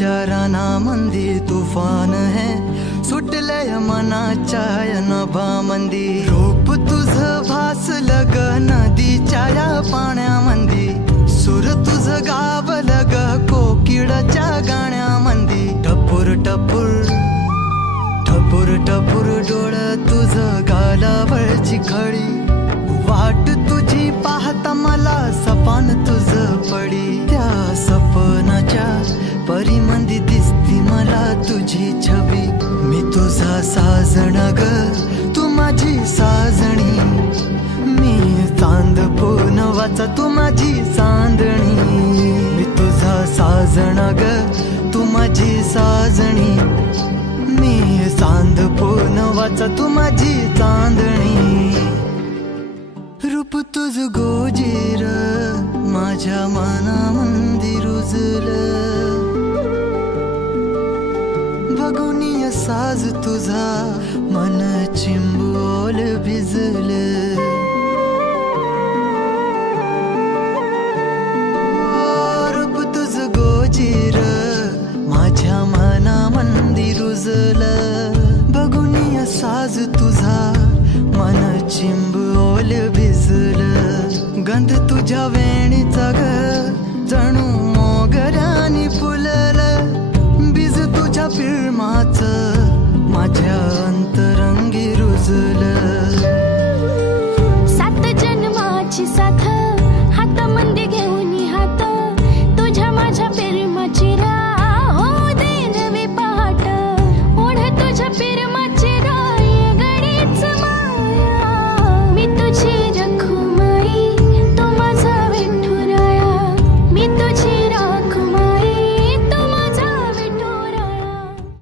विचाराना मंदी तुफान है सुटलय मनाच्या नभामंदी रूप तुझं भासलं ग नदीच्या या पाण्यामंदी सुर तुझं गावलं ग कोकिळाच्या गाण्यामंदी टपूर टपूर टपूर टपूर डोळं तुझं गालावरची खळी वाट तुझी पाहता मला सपान तुझं पडी त्या सपनाच्या परिमंदी दिसती मला तुझी छबी मी तुझा साजण ग तू माझी साजणी मी चांद पूनवाचा तू माझी चांदणी मी तुझा साजण ग तू माझी साजणी मी चांद पूनवाचा तू माझी चांदणी रूप तुझ गोजीर माझ्या मनामंदी रुजलं बघुनिय साज तुझा मन चिंबोल भिजलं रूप तुझ गोजीर माझ्या मनामंदी रुजलं बघुनिय साज तुझा मन चिंबोल भिजलं गंध तुझ्या